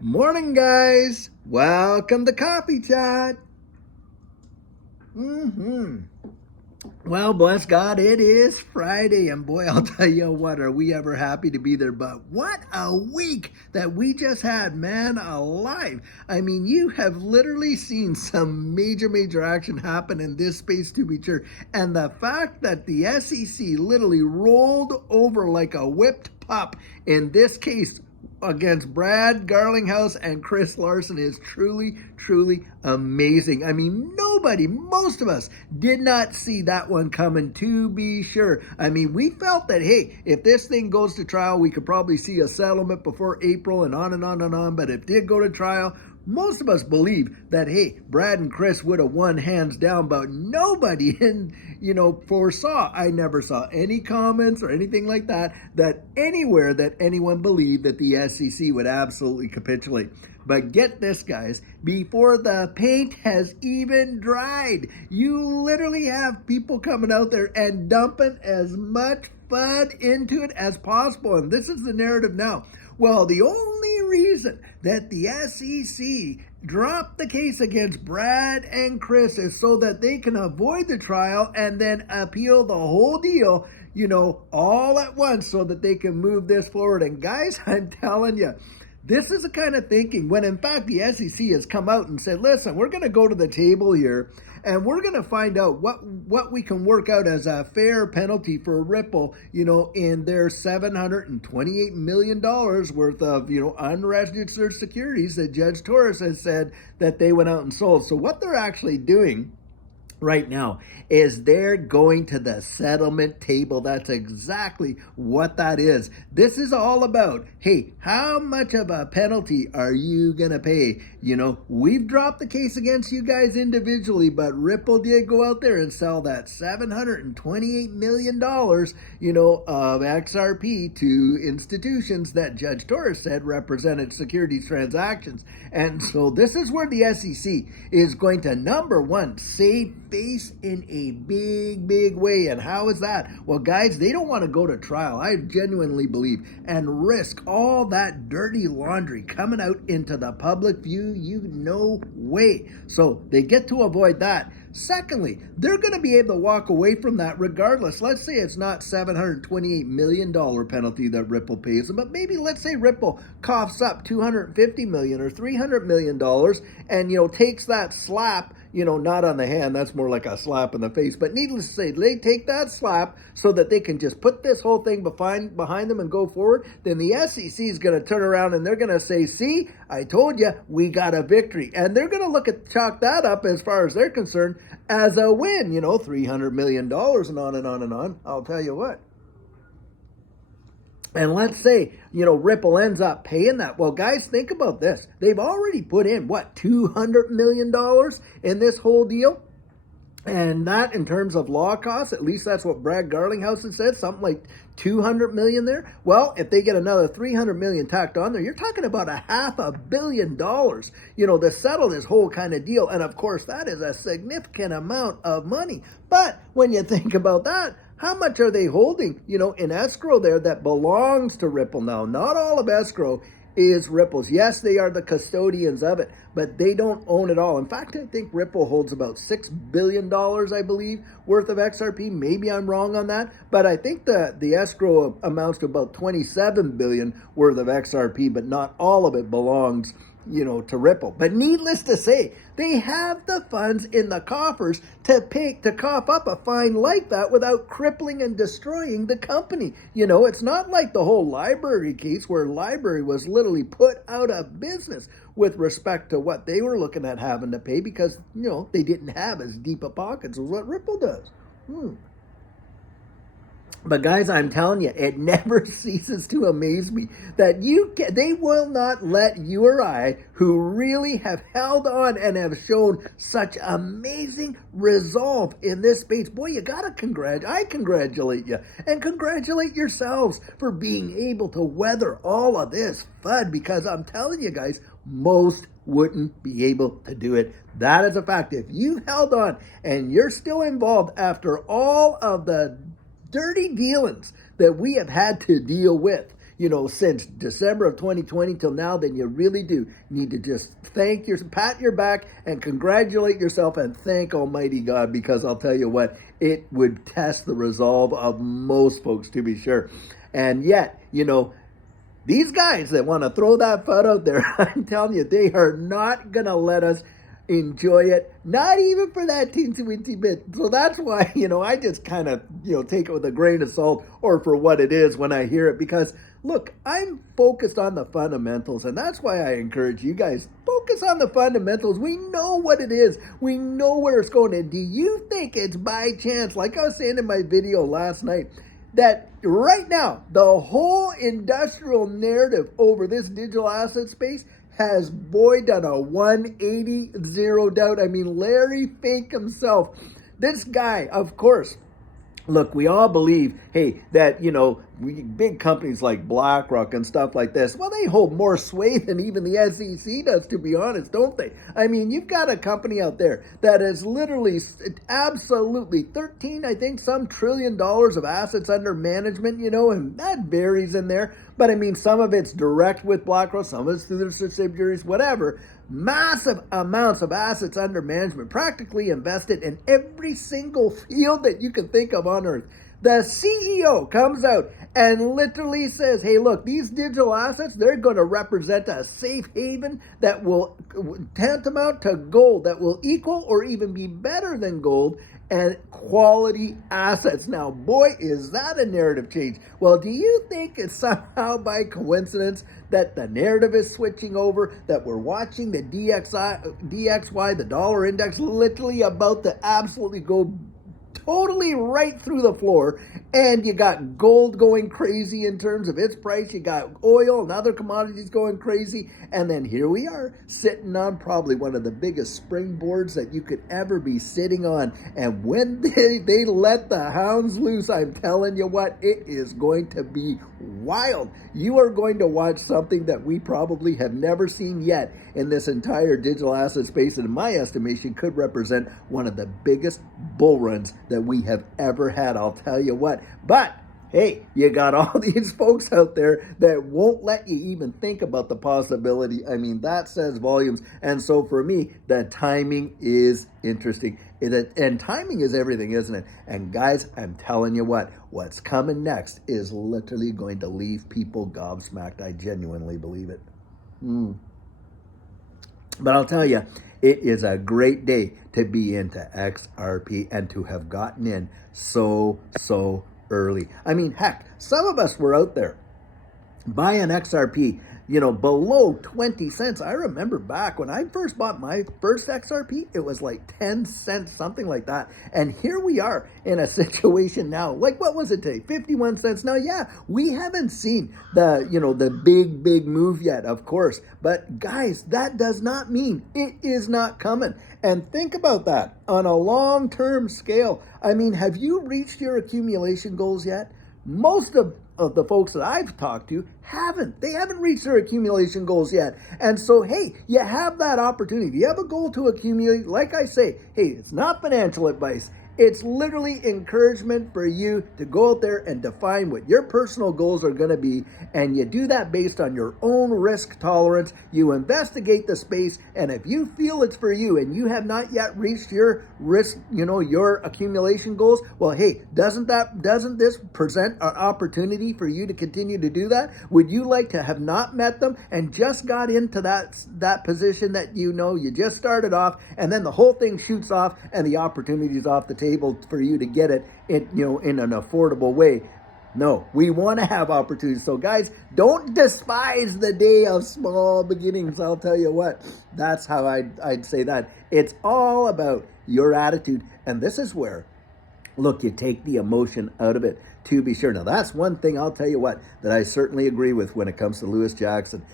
Morning, guys. Welcome to Coffee Chat. Well, bless God, it is Friday, and boy, I'll tell you what, are we ever happy to be there? But what a week that we just had, man, alive. I mean, you have literally seen some major action happen in this space, to be sure. And the fact that the SEC literally rolled over like a whipped pup in this case against Brad Garlinghouse and Chris Larson is truly amazing. I mean, most of us did not see that one coming, to be sure. I mean, we felt that, hey, if this thing goes to trial, we could probably see a settlement before April and on and on and on. But if it did go to trial, most of us believe that, hey, Brad and Chris would have won hands down, but nobody foresaw. I never saw any comments or anything like that anywhere that anyone believed that the SEC would absolutely capitulate. But get this, guys, before the paint has even dried, you literally have people coming out there and dumping as much FUD into it as possible. And this is the narrative now. Well, the only reason that the SEC dropped the case against Brad and Chris is so that they can avoid the trial and then appeal the whole deal, all at once so that they can move this forward. And guys, I'm telling you, this is the kind of thinking when in fact the SEC has come out and said, listen, we're going to go to the table here and we're going to find out what we can work out as a fair penalty for Ripple, in their $728 million worth of, unregistered securities that Judge Torres has said that they went out and sold. So what they're actually doing right now is they're going to the settlement table. That's exactly what that is. This is all about, hey, how much of a penalty are you going to pay? We've dropped the case against you guys individually, but Ripple did go out there and sell that $728 million, of XRP to institutions that Judge Torres said represented securities transactions. And so this is where the SEC is going to, number one, save face in a big way. And how is that? Well, guys, they don't want to go to trial, I genuinely believe, and risk all that dirty laundry coming out into the public view. No way. So they get to avoid that. Secondly, they're going to be able to walk away from that regardless. Let's say it's not $728 million penalty that Ripple pays them, but maybe let's say Ripple coughs up $250 million or $300 million and, takes that slap, not on the hand, that's more like a slap in the face. But needless to say, they take that slap so that they can just put this whole thing behind them and go forward. Then the SEC is going to turn around and they're going to say, see, I told you, we got a victory. And they're going to chalk that up, as far as they're concerned, as a win, $300 million and on and on and on. I'll tell you what. And let's say, Ripple ends up paying that. Well, guys, think about this. They've already put in, $200 million in this whole deal? And that, in terms of law costs, at least that's what Brad Garlinghouse has said, something like $200 million there. Well, if they get another $300 million tacked on there, you're talking about $500 million, to settle this whole kind of deal. And of course, that is a significant amount of money. But when you think about that, how much are they holding, in escrow there that belongs to Ripple now? Not all of escrow is Ripple's. Yes, they are the custodians of it, but they don't own it all. In fact, I think Ripple holds about $6 billion, I believe, worth of XRP. Maybe I'm wrong on that, but I think the escrow amounts to about $27 billion worth of XRP, but not all of it belongs to Ripple. But needless to say, they have the funds in the coffers to cough up a fine like that without crippling and destroying the company. It's not like the whole LBRY case where LBRY was literally put out of business with respect to what they were looking at having to pay because, they didn't have as deep a pockets as what Ripple does. But guys, I'm telling you, it never ceases to amaze me that they will not let you or I, who really have held on and have shown such amazing resolve in this space. Boy, I congratulate you and congratulate yourselves for being able to weather all of this FUD, because I'm telling you guys, most wouldn't be able to do it. That is a fact. If you held on and you're still involved after all of the dirty dealings that we have had to deal with, since December of 2020 till now, then you really do need to just pat your back and congratulate yourself and thank Almighty God, because I'll tell you what, it would test the resolve of most folks, to be sure. And yet, these guys that want to throw that FUD out there, I'm telling you, they are not going to let us enjoy it, not even for that teensy-weensy bit. So that's why, I just kind of, take it with a grain of salt, or for what it is when I hear it, because look, I'm focused on the fundamentals, and that's why I encourage you guys, focus on the fundamentals. We know what it is. We know where it's going. And do you think it's by chance, like I was saying in my video last night, that right now, the whole industrial narrative over this digital asset space has, boy, done a 180, zero doubt. I mean, Larry Fink himself, this guy, of course, look, we all believe, hey, that, big companies like BlackRock and stuff like this, well, they hold more sway than even the SEC does, to be honest, don't they? I mean, you've got a company out there that is literally absolutely 13, I think, some $1 trillion of assets under management, and that varies in there. But I mean, some of it's direct with BlackRock, some of it's through their subsidiaries, whatever. Massive amounts of assets under management, practically invested in every single field that you can think of on earth. The CEO comes out and literally says, hey, look, these digital assets, they're going to represent a safe haven that will tantamount to gold, that will equal or even be better than gold, and quality assets. Now, boy, is that a narrative change. Well, do you think it's somehow by coincidence that the narrative is switching over, that we're watching the DXY, the dollar index, literally about to absolutely go totally right through the floor, and you got gold going crazy in terms of its price, you got oil and other commodities going crazy, and then here we are sitting on probably one of the biggest springboards that you could ever be sitting on. And when they let the hounds loose, I'm telling you what, it is going to be wild. You are going to watch something that we probably have never seen yet in this entire digital asset space, and in my estimation could represent one of the biggest bull runs that we have ever had, I'll tell you what. But hey, you got all these folks out there that won't let you even think about the possibility. I mean, that says volumes. And so for me, the timing is interesting. And timing is everything, isn't it? And guys, I'm telling you what, what's coming next is literally going to leave people gobsmacked. I genuinely believe it. But I'll tell you, it is a great day to be into XRP and to have gotten in so early. I mean, heck, some of us were out there buying XRP, below 20 cents. I remember back when I first bought my first XRP, it was like 10 cents, something like that. And here we are in a situation now, like what was it today? 51 cents. Now, yeah, we haven't seen the big move yet, of course. But guys, that does not mean it is not coming. And think about that on a long-term scale. I mean, have you reached your accumulation goals yet? Most of the folks that I've talked to haven't. They haven't reached their accumulation goals yet. And so, hey, you have that opportunity. If you have a goal to accumulate, like I say, hey, it's not financial advice. It's literally encouragement for you to go out there and define what your personal goals are going to be. And you do that based on your own risk tolerance. You investigate the space. And if you feel it's for you and you have not yet reached your risk, your accumulation goals, well, hey, doesn't this present an opportunity for you to continue to do that? Would you like to have not met them and just got into that position that you just started off, and then the whole thing shoots off and the opportunity is off the table for you to get it in an affordable way? No, we want to have opportunities. So guys, don't despise the day of small beginnings. I'll tell you what, that's how I'd say that. It's all about your attitude. And this is where, look, you take the emotion out of it, to be sure. Now, that's one thing I'll tell you what, that I certainly agree with when it comes to Lewis Jackson.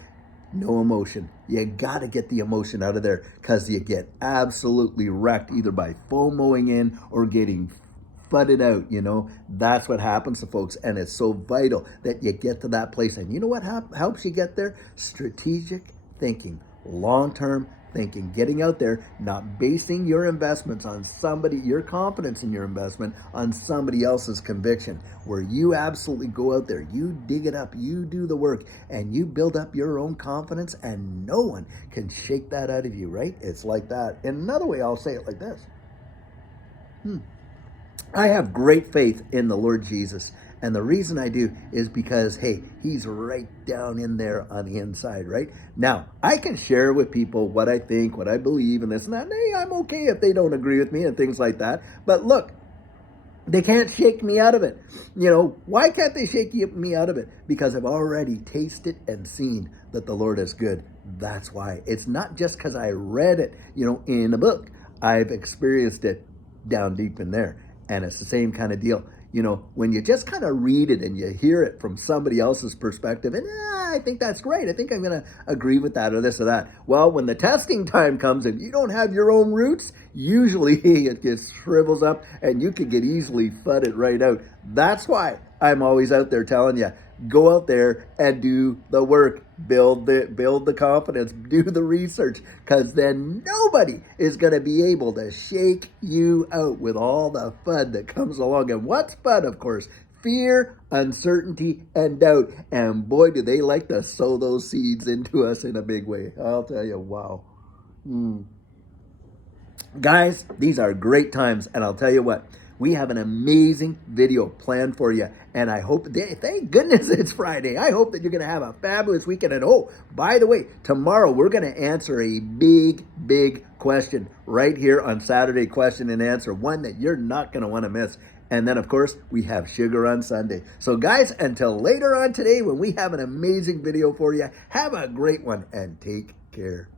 No emotion. You got to get the emotion out of there, because you get absolutely wrecked either by FOMOing in or getting FUDded out. That's what happens to folks, and it's so vital that you get to that place. And you know what helps you get there? Strategic thinking, long-term thinking, getting out there, not basing your investments on somebody, your confidence in your investment on somebody else's conviction, where you absolutely go out there, you dig it up, you do the work, and you build up your own confidence, and no one can shake that out of you, right? It's like that. In another way, I'll say it like this. I have great faith in the Lord Jesus. And the reason I do is because, hey, he's right down in there on the inside, right? Now, I can share with people what I think, what I believe, and this and that. And hey, I'm okay if they don't agree with me and things like that. But look, they can't shake me out of it. You know, why can't they shake me out of it? Because I've already tasted and seen that the Lord is good. That's why. It's not just because I read it, in a book. I've experienced it down deep in there. And it's the same kind of deal. When you just kind of read it and you hear it from somebody else's perspective, and I think that's great. I think I'm going to agree with that or this or that. Well, when the testing time comes and you don't have your own roots, usually it just shrivels up and you can get easily fudded right out. That's why I'm always out there telling you, go out there and do the work, build the confidence, do the research, because then nobody is going to be able to shake you out with all the FUD that comes along. And what's FUD, of course? Fear, uncertainty, and doubt. And boy, do they like to sow those seeds into us in a big way. I'll tell you, wow. Guys, these are great times, and I'll tell you what, we have an amazing video planned for you, and I hope, thank goodness it's Friday. I hope that you're going to have a fabulous weekend. And oh, by the way, tomorrow we're going to answer a big question right here on Saturday Question and Answer, one that you're not going to want to miss. And then, of course, we have Sugar on Sunday. So, guys, until later on today when we have an amazing video for you, have a great one and take care.